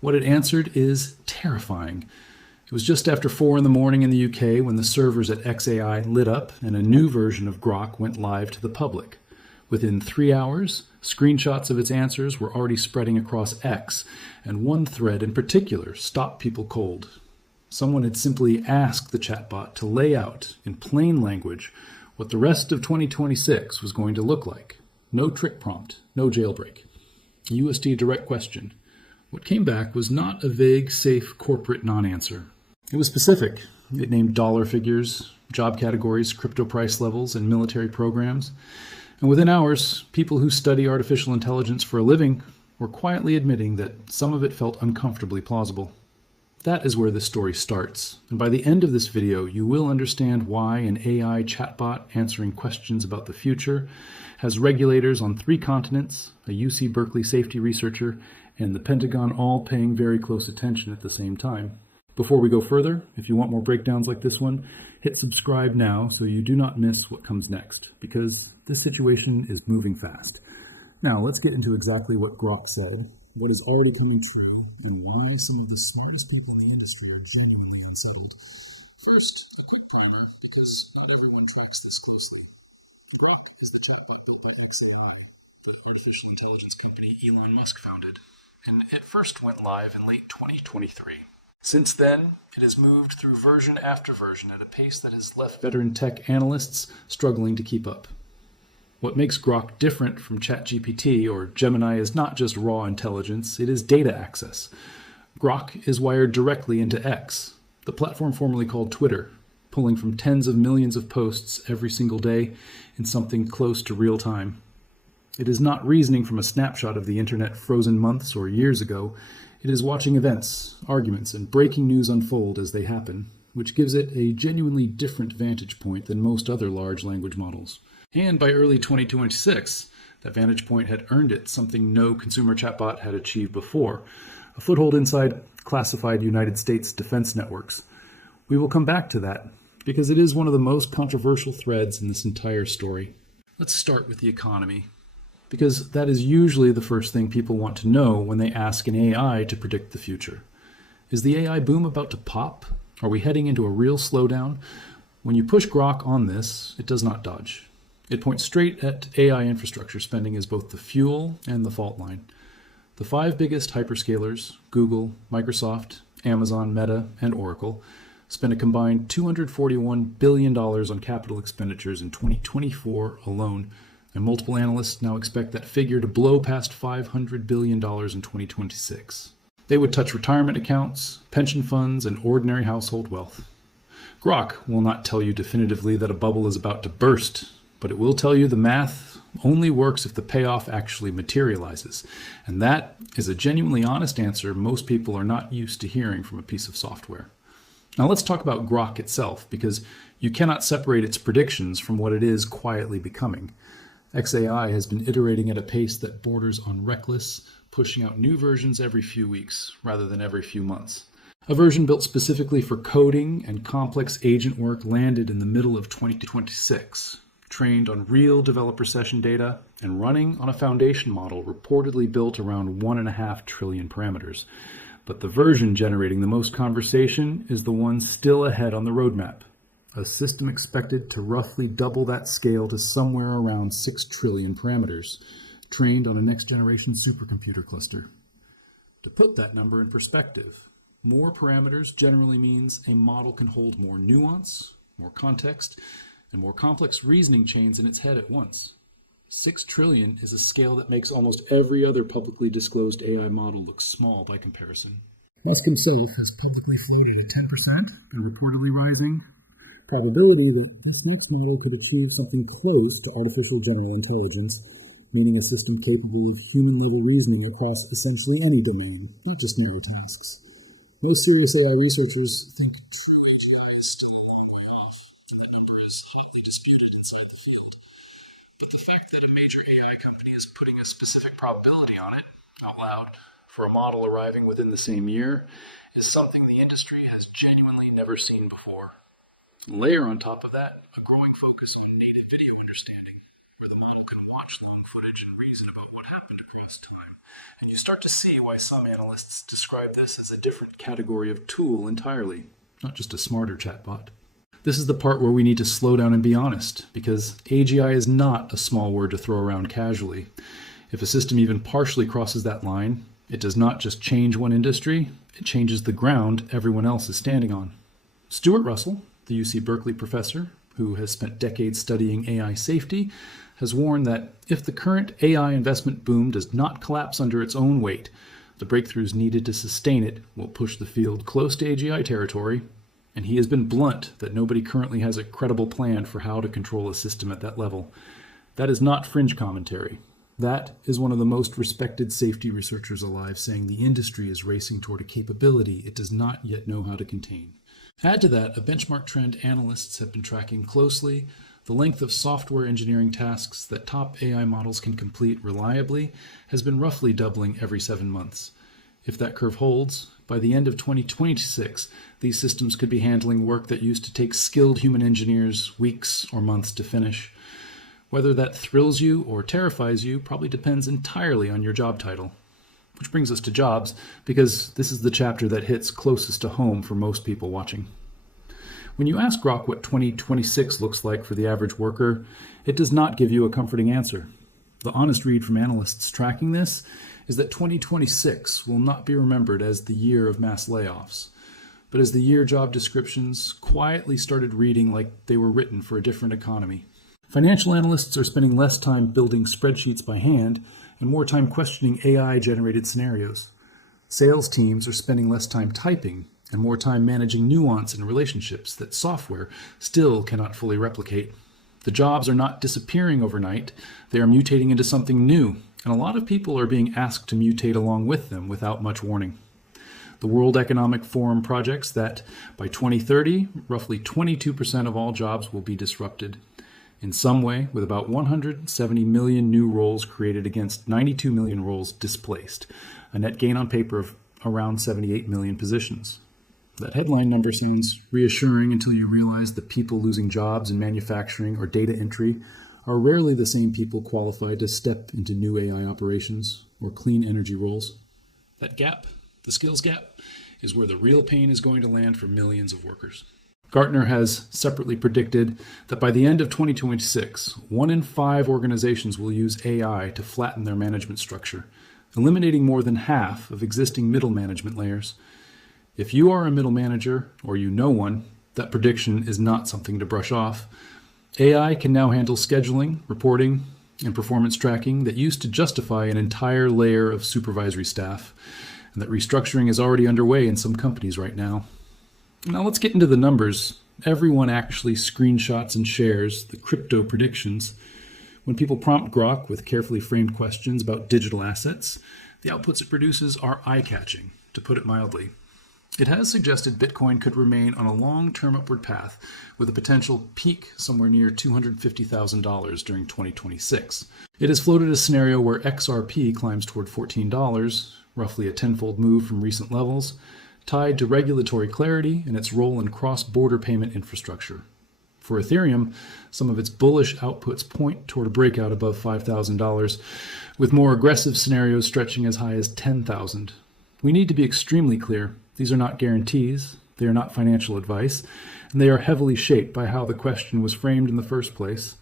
What it answered is terrifying. It was just after 4 in the morning in the UK when the servers at XAI lit up and a new version of Grok went live to the public. Within 3 hours, screenshots of its answers were already spreading across X, and one thread in particular stopped people cold. Someone had simply asked the chatbot to lay out, in plain language, what the rest of 2026 was going to look like. No trick prompt, no jailbreak. A USD direct question. What came back was not a vague, safe corporate non-answer. It was specific. It named dollar figures, job categories, crypto price levels, and military programs. And within hours, people who study artificial intelligence for a living were quietly admitting that some of it felt uncomfortably plausible. That is where this story starts, and by the end of this video, you will understand why an AI chatbot answering questions about the future has regulators on 3 continents, a UC Berkeley safety researcher, and the Pentagon all paying very close attention at the same time. Before we go further, if you want more breakdowns like this one, hit subscribe now so you do not miss what comes next, because this situation is moving fast. Now, let's get into exactly what Grok said, what is already coming true, and why some of the smartest people in the industry are genuinely unsettled. First, a quick primer, because not everyone tracks this closely. Grok is the chatbot built by XAI, the artificial intelligence company Elon Musk founded, and it first went live in late 2023. Since then, it has moved through version after version at a pace that has left veteran tech analysts struggling to keep up. What makes Grok different from ChatGPT or Gemini is not just raw intelligence, it is data access. Grok is wired directly into X, the platform formerly called Twitter, pulling from tens of millions of posts every single day in something close to real time. It is not reasoning from a snapshot of the internet frozen months or years ago. It is watching events, arguments, and breaking news unfold as they happen, which gives it a genuinely different vantage point than most other large language models. And by early 2026, that vantage point had earned it something no consumer chatbot had achieved before, a foothold inside classified United States defense networks. We will come back to that, because it is one of the most controversial threads in this entire story. Let's start with the economy, because that is usually the first thing people want to know when they ask an AI to predict the future. Is the AI boom about to pop? Are we heading into a real slowdown? When you push Grok on this, it does not dodge. It points straight at AI infrastructure spending as both the fuel and the fault line. The 5 biggest hyperscalers, Google, Microsoft, Amazon, Meta, and Oracle, spent a combined $241 billion on capital expenditures in 2024 alone, and multiple analysts now expect that figure to blow past $500 billion in 2026. They would touch retirement accounts, pension funds, and ordinary household wealth. Grok will not tell you definitively that a bubble is about to burst, but it will tell you the math only works if the payoff actually materializes. And that is a genuinely honest answer most people are not used to hearing from a piece of software. Now let's talk about Grok itself, because you cannot separate its predictions from what it is quietly becoming. XAI has been iterating at a pace that borders on reckless, pushing out new versions every few weeks rather than every few months. A version built specifically for coding and complex agent work landed in the middle of 2026. Trained on real developer session data and running on a foundation model reportedly built around 1.5 trillion parameters. But the version generating the most conversation is the one still ahead on the roadmap, a system expected to roughly double that scale to somewhere around 6 trillion parameters, trained on a next-generation supercomputer cluster. To put that number in perspective, more parameters generally means a model can hold more nuance, more context, and more complex reasoning chains in its head at once. 6 trillion is a scale that makes almost every other publicly disclosed AI model look small by comparison. Musk himself has publicly floated at 10% and reportedly rising. Probability that this next model could achieve something close to artificial general intelligence, meaning a system capable of human-level reasoning across essentially any domain, not just narrow tasks. Most serious AI researchers think true AGI is still a long way off, and the number is hotly disputed inside the field. But the fact that a major AI company is putting a specific probability on it, out loud, for a model arriving within the same year, is something the industry has genuinely never seen before. Layer on top of that, a growing focus on native video understanding, where the model can watch long footage and reason about what happened across time. And you start to see why some analysts describe this as a different category of tool entirely, not just a smarter chatbot. This is the part where we need to slow down and be honest, because AGI is not a small word to throw around casually. If a system even partially crosses that line, it does not just change one industry, it changes the ground everyone else is standing on. Stuart Russell, the UC Berkeley professor, who has spent decades studying AI safety, has warned that if the current AI investment boom does not collapse under its own weight, the breakthroughs needed to sustain it will push the field close to AGI territory, and he has been blunt that nobody currently has a credible plan for how to control a system at that level. That is not fringe commentary. That is one of the most respected safety researchers alive saying the industry is racing toward a capability it does not yet know how to contain. Add to that a benchmark trend analysts have been tracking closely. The length of software engineering tasks that top AI models can complete reliably has been roughly doubling every 7 months. If that curve holds, by the end of 2026, these systems could be handling work that used to take skilled human engineers weeks or months to finish. Whether that thrills you or terrifies you probably depends entirely on your job title. Which brings us to jobs, because this is the chapter that hits closest to home for most people watching. When you ask Grok what 2026 looks like for the average worker, it does not give you a comforting answer. The honest read from analysts tracking this is that 2026 will not be remembered as the year of mass layoffs, but as the year job descriptions quietly started reading like they were written for a different economy. Financial analysts are spending less time building spreadsheets by hand and more time questioning AI-generated scenarios. Sales teams are spending less time typing and more time managing nuance in relationships that software still cannot fully replicate. The jobs are not disappearing overnight, they are mutating into something new, and a lot of people are being asked to mutate along with them without much warning. The World Economic Forum projects that by 2030, roughly 22% of all jobs will be disrupted in some way, with about 170 million new roles created against 92 million roles displaced, a net gain on paper of around 78 million positions. That headline number sounds reassuring until you realize the people losing jobs in manufacturing or data entry are rarely the same people qualified to step into new AI operations or clean energy roles. That gap, the skills gap, is where the real pain is going to land for millions of workers. Gartner has separately predicted that by the end of 2026, 1 in 5 organizations will use AI to flatten their management structure, eliminating more than half of existing middle management layers. If you are a middle manager, or you know one, that prediction is not something to brush off. AI can now handle scheduling, reporting, and performance tracking that used to justify an entire layer of supervisory staff, and that restructuring is already underway in some companies right now. Now let's get into the numbers. Everyone actually screenshots and shares the crypto predictions. When people prompt Grok with carefully framed questions about digital assets, the outputs it produces are eye-catching, to put it mildly. It has suggested Bitcoin could remain on a long-term upward path with a potential peak somewhere near $250,000 during 2026. It has floated a scenario where XRP climbs toward $14, roughly a tenfold move from recent levels, tied to regulatory clarity and its role in cross-border payment infrastructure. For Ethereum, some of its bullish outputs point toward a breakout above $5,000, with more aggressive scenarios stretching as high as $10,000. We need to be extremely clear. These are not guarantees, they are not financial advice, and they are heavily shaped by how the question was framed in the first place.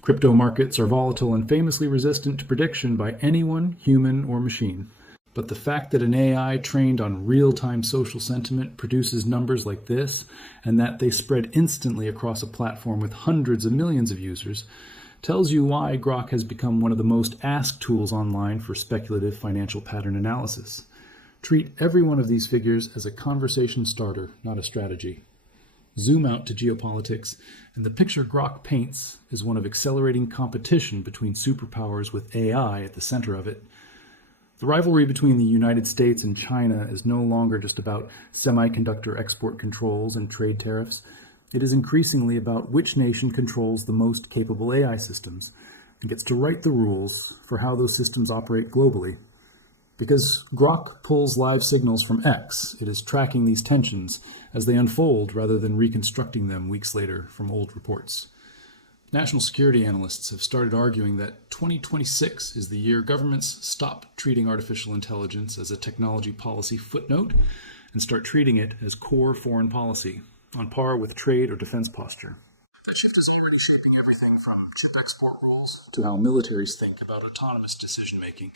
Crypto markets are volatile and famously resistant to prediction by anyone, human or machine. But the fact that an AI trained on real-time social sentiment produces numbers like this, and that they spread instantly across a platform with hundreds of millions of users, tells you why Grok has become one of the most asked tools online for speculative financial pattern analysis. Treat every one of these figures as a conversation starter, not a strategy. Zoom out to geopolitics, and the picture Grok paints is one of accelerating competition between superpowers with AI at the center of it. The rivalry between the United States and China is no longer just about semiconductor export controls and trade tariffs. It is increasingly about which nation controls the most capable AI systems and gets to write the rules for how those systems operate globally. Because Grok pulls live signals from X, it is tracking these tensions as they unfold rather than reconstructing them weeks later from old reports. National security analysts have started arguing that 2026 is the year governments stop treating artificial intelligence as a technology policy footnote and start treating it as core foreign policy, on par with trade or defense posture. That shift is already shaping everything from chip export rules to how militaries think about autonomous decision-making.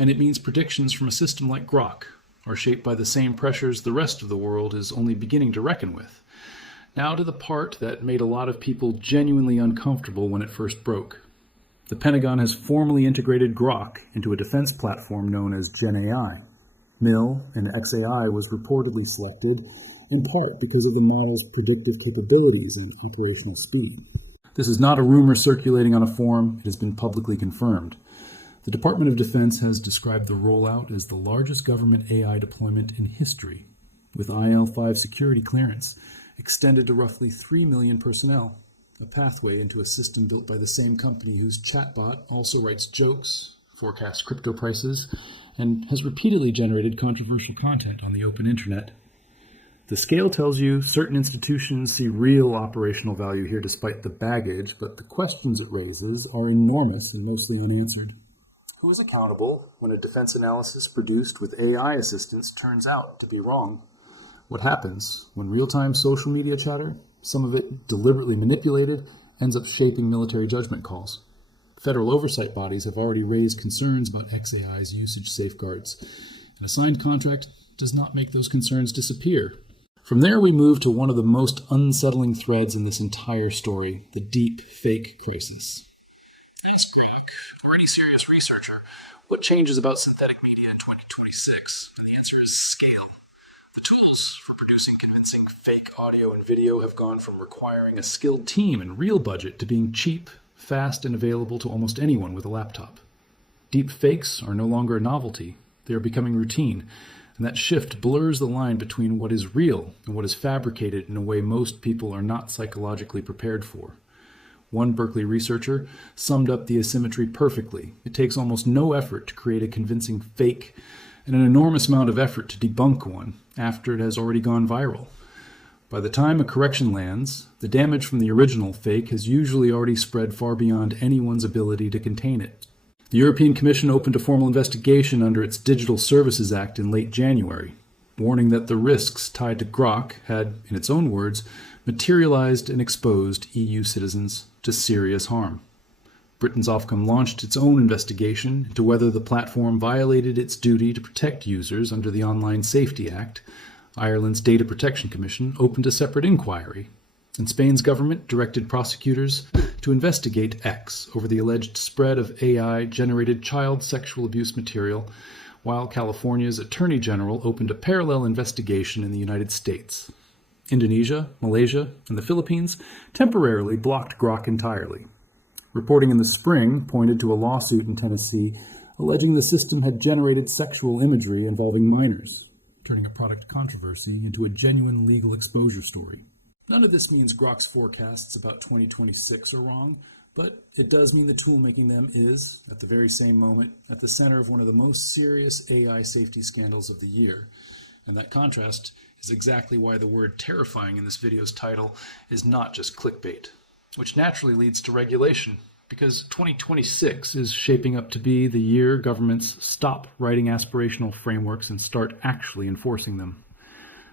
And it means predictions from a system like Grok are shaped by the same pressures the rest of the world is only beginning to reckon with. Now to the part that made a lot of people genuinely uncomfortable when it first broke. The Pentagon has formally integrated Grok into a defense platform known as Gen AI. MIL and XAI was reportedly selected in part because of the model's predictive capabilities and operational speed. This is not a rumor circulating on a forum, it has been publicly confirmed. The Department of Defense has described the rollout as the largest government AI deployment in history, with IL-5 security clearance extended to roughly 3 million personnel, a pathway into a system built by the same company whose chatbot also writes jokes, forecasts crypto prices, and has repeatedly generated controversial content on the open internet. The scale tells you certain institutions see real operational value here despite the baggage, but the questions it raises are enormous and mostly unanswered. Who is accountable when a defense analysis produced with AI assistance turns out to be wrong? What happens when real-time social media chatter, some of it deliberately manipulated, ends up shaping military judgment calls? Federal oversight bodies have already raised concerns about XAI's usage safeguards, and a signed contract does not make those concerns disappear. From there we move to one of the most unsettling threads in this entire story, the deepfake crisis. Ask Grok, or any serious researcher, what changes about synthetic media in 2026, and the answer is scale. The tools for producing convincing fake audio and video have gone from requiring a skilled team and real budget to being cheap, fast, and available to almost anyone with a laptop. Deepfakes are no longer a novelty. They are becoming routine, and that shift blurs the line between what is real and what is fabricated in a way most people are not psychologically prepared for. One Berkeley researcher summed up the asymmetry perfectly. It takes almost no effort to create a convincing fake and an enormous amount of effort to debunk one after it has already gone viral. By the time a correction lands, the damage from the original fake has usually already spread far beyond anyone's ability to contain it. The European Commission opened a formal investigation under its Digital Services Act in late January, warning that the risks tied to Grok had, in its own words, materialized and exposed EU citizens to serious harm. Britain's Ofcom launched its own investigation into whether the platform violated its duty to protect users under the Online Safety Act. Ireland's Data Protection Commission opened a separate inquiry, and Spain's government directed prosecutors to investigate X over the alleged spread of AI-generated child sexual abuse material, while California's Attorney General opened a parallel investigation in the United States. Indonesia, Malaysia, and the Philippines temporarily blocked Grok entirely. Reporting in the spring pointed to a lawsuit in Tennessee alleging the system had generated sexual imagery involving minors, turning a product controversy into a genuine legal exposure story. None of this means Grok's forecasts about 2026 are wrong, but it does mean the tool making them is, at the very same moment, at the center of one of the most serious AI safety scandals of the year. And that contrast is exactly why the word terrifying in this video's title is not just clickbait, which naturally leads to regulation, because 2026 is shaping up to be the year governments stop writing aspirational frameworks and start actually enforcing them.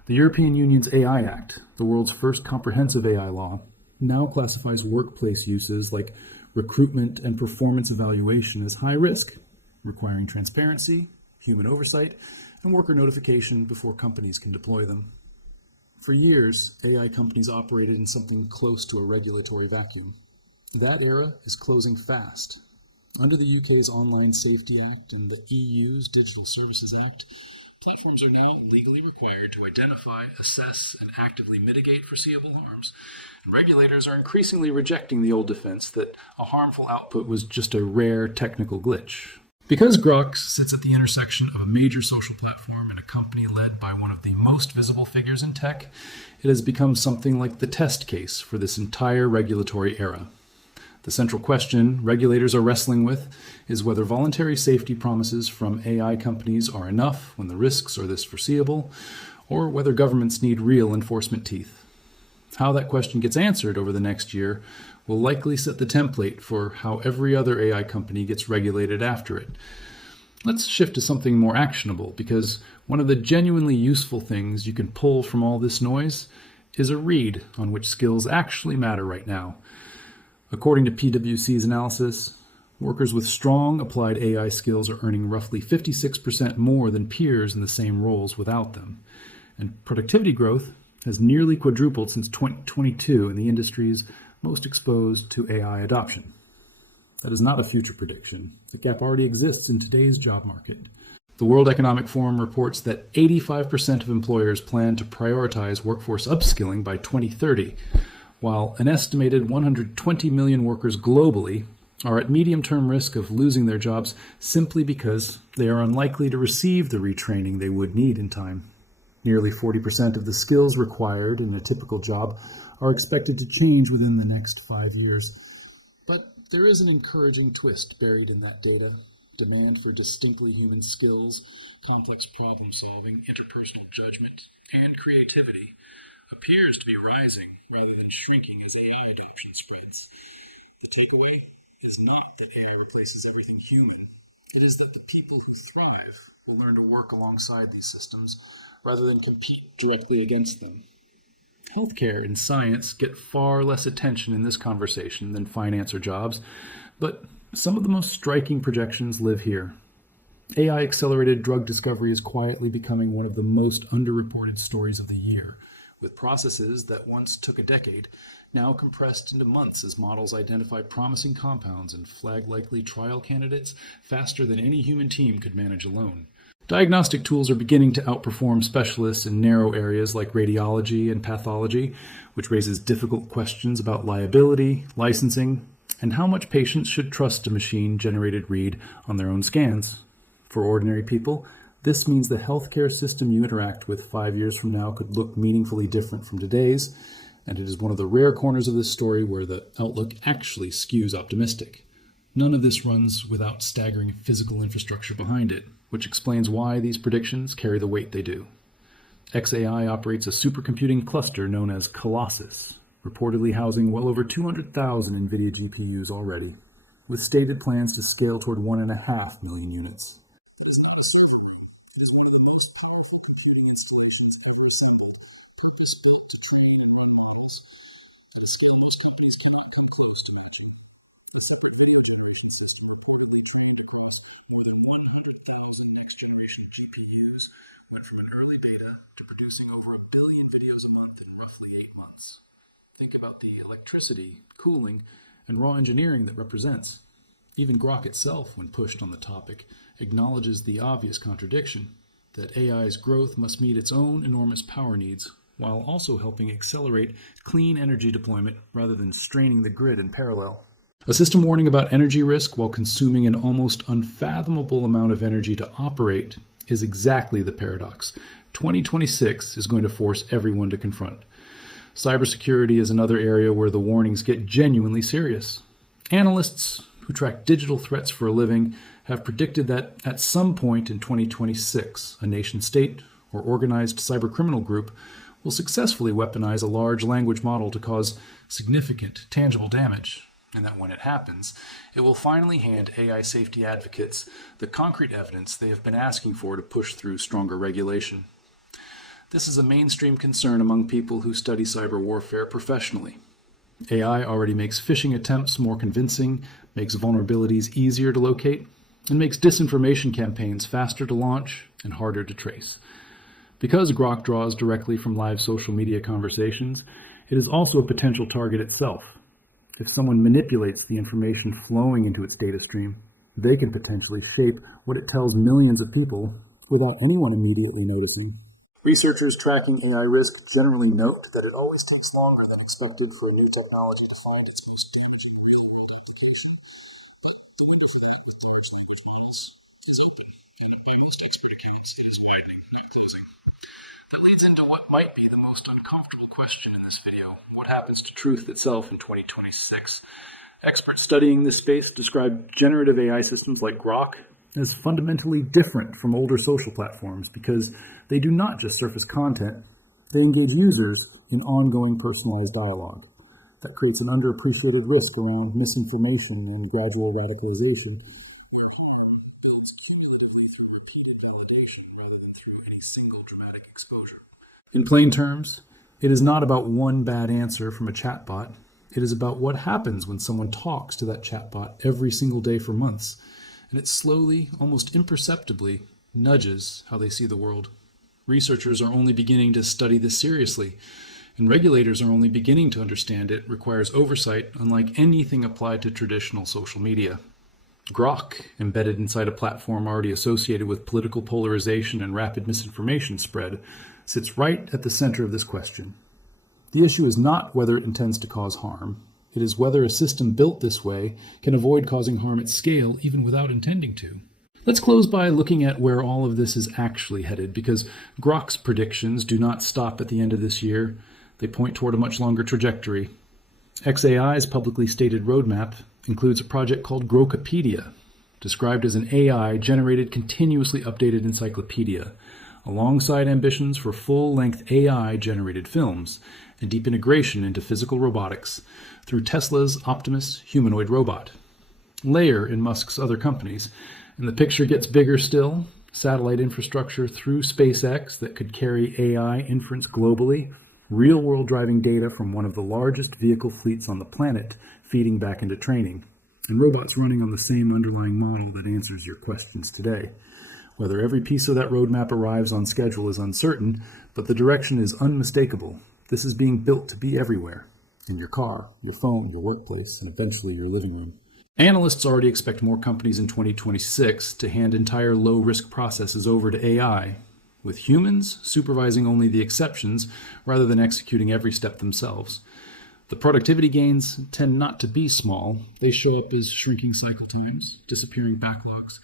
The European Union's AI Act, the world's first comprehensive AI law, now classifies workplace uses like recruitment and performance evaluation as high risk, requiring transparency, human oversight, and worker notification before companies can deploy them. For years, AI companies operated in something close to a regulatory vacuum. That era is closing fast. Under the UK's Online Safety Act and the EU's Digital Services Act, platforms are now legally required to identify, assess, and actively mitigate foreseeable harms, and regulators are increasingly rejecting the old defense that a harmful output was just a rare technical glitch. Because Grok sits at the intersection of a major social platform and a company led by one of the most visible figures in tech, it has become something like the test case for this entire regulatory era. The central question regulators are wrestling with is whether voluntary safety promises from AI companies are enough when the risks are this foreseeable, or whether governments need real enforcement teeth. How that question gets answered over the next year will likely set the template for how every other AI company gets regulated after it. Let's shift to something more actionable, because one of the genuinely useful things you can pull from all this noise is a read on which skills actually matter right now. According to PwC's analysis, workers with strong applied AI skills are earning roughly 56% more than peers in the same roles without them. And productivity growth has nearly quadrupled since 2022 in the industries most exposed to AI adoption. That is not a future prediction. The gap already exists in today's job market. The World Economic Forum reports that 85% of employers plan to prioritize workforce upskilling by 2030, while an estimated 120 million workers globally are at medium-term risk of losing their jobs simply because they are unlikely to receive the retraining they would need in time. Nearly 40% of the skills required in a typical job are expected to change within the next 5 years. But there is an encouraging twist buried in that data. Demand for distinctly human skills, complex problem solving, interpersonal judgment, and creativity appears to be rising rather than shrinking as AI adoption spreads. The takeaway is not that AI replaces everything human. It is that the people who thrive will learn to work alongside these systems rather than compete directly against them. Healthcare and science get far less attention in this conversation than finance or jobs, but some of the most striking projections live here. AI-accelerated drug discovery is quietly becoming one of the most underreported stories of the year, with processes that once took a decade now compressed into months as models identify promising compounds and flag likely trial candidates faster than any human team could manage alone. Diagnostic tools are beginning to outperform specialists in narrow areas like radiology and pathology, which raises difficult questions about liability, licensing, and how much patients should trust a machine-generated read on their own scans. For ordinary people, this means the healthcare system you interact with 5 years from now could look meaningfully different from today's, and it is one of the rare corners of this story where the outlook actually skews optimistic. None of this runs without staggering physical infrastructure behind it, which explains why these predictions carry the weight they do. xAI operates a supercomputing cluster known as Colossus, reportedly housing well over 200,000 NVIDIA GPUs already, with stated plans to scale toward 1.5 million units. Electricity, cooling, and raw engineering that represents. Even Grok itself, when pushed on the topic, acknowledges the obvious contradiction that AI's growth must meet its own enormous power needs, while also helping accelerate clean energy deployment rather than straining the grid in parallel. A system warning about energy risk while consuming an almost unfathomable amount of energy to operate is exactly the paradox 2026 is going to force everyone to confront. Cybersecurity is another area where the warnings get genuinely serious. Analysts who track digital threats for a living have predicted that at some point in 2026, a nation-state or organized cybercriminal group will successfully weaponize a large language model to cause significant, tangible damage, and that when it happens, it will finally hand AI safety advocates the concrete evidence they have been asking for to push through stronger regulation. This is a mainstream concern among people who study cyber warfare professionally. AI already makes phishing attempts more convincing, makes vulnerabilities easier to locate, and makes disinformation campaigns faster to launch and harder to trace. Because Grok draws directly from live social media conversations, it is also a potential target itself. If someone manipulates the information flowing into its data stream, they can potentially shape what it tells millions of people without anyone immediately noticing. Researchers tracking AI risk generally note that it always takes longer than expected for a new technology to find its most damaging application. That leads into what might be the most uncomfortable question in this video. What happens to truth itself in 2026? Experts studying this space describe generative AI systems like Grok as fundamentally different from older social platforms because they do not just surface content, they engage users in ongoing personalized dialogue. That creates an underappreciated risk around misinformation and gradual radicalization. In plain terms, it is not about one bad answer from a chatbot. It is about what happens when someone talks to that chatbot every single day for months, and it slowly, almost imperceptibly, nudges how they see the world. Researchers are only beginning to study this seriously, and regulators are only beginning to understand it requires oversight unlike anything applied to traditional social media. Grok, embedded inside a platform already associated with political polarization and rapid misinformation spread, sits right at the center of this question. The issue is not whether it intends to cause harm. It is whether a system built this way can avoid causing harm at scale even without intending to. Let's close by looking at where all of this is actually headed, because Grok's predictions do not stop at the end of this year. They point toward a much longer trajectory. XAI's publicly stated roadmap includes a project called Grokopedia, described as an AI-generated, continuously updated encyclopedia, alongside ambitions for full-length AI-generated films and deep integration into physical robotics through Tesla's Optimus humanoid robot. Layer in Musk's other companies, and the picture gets bigger still. Satellite infrastructure through SpaceX that could carry AI inference globally, real-world driving data from one of the largest vehicle fleets on the planet feeding back into training, and robots running on the same underlying model that answers your questions today. Whether every piece of that roadmap arrives on schedule is uncertain, but the direction is unmistakable. This is being built to be everywhere, in your car, your phone, your workplace, and eventually your living room. Analysts already expect more companies in 2026 to hand entire low-risk processes over to AI, with humans supervising only the exceptions rather than executing every step themselves. The productivity gains tend not to be small. They show up as shrinking cycle times, disappearing backlogs,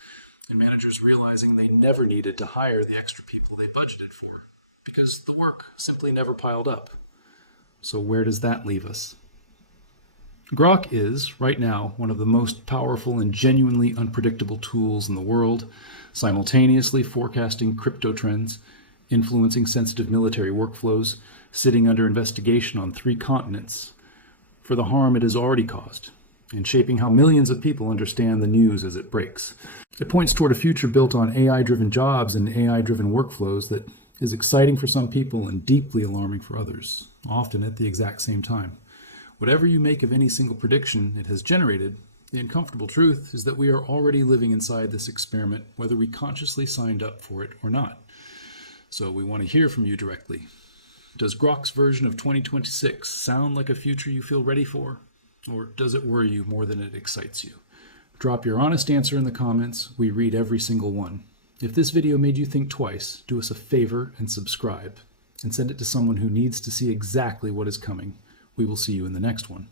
and managers realizing they never needed to hire the extra people they budgeted for, because the work simply never piled up. So where does that leave us? Grok is, right now, one of the most powerful and genuinely unpredictable tools in the world, simultaneously forecasting crypto trends, influencing sensitive military workflows, sitting under investigation on 3 continents for the harm it has already caused, and shaping how millions of people understand the news as it breaks. It points toward a future built on AI-driven jobs and AI-driven workflows that is exciting for some people and deeply alarming for others, often at the exact same time. Whatever you make of any single prediction it has generated, the uncomfortable truth is that we are already living inside this experiment, whether we consciously signed up for it or not. So we want to hear from you directly. Does Grok's version of 2026 sound like a future you feel ready for? Or does it worry you more than it excites you? Drop your honest answer in the comments. We read every single one. If this video made you think twice, do us a favor and subscribe, and send it to someone who needs to see exactly what is coming. We will see you in the next one.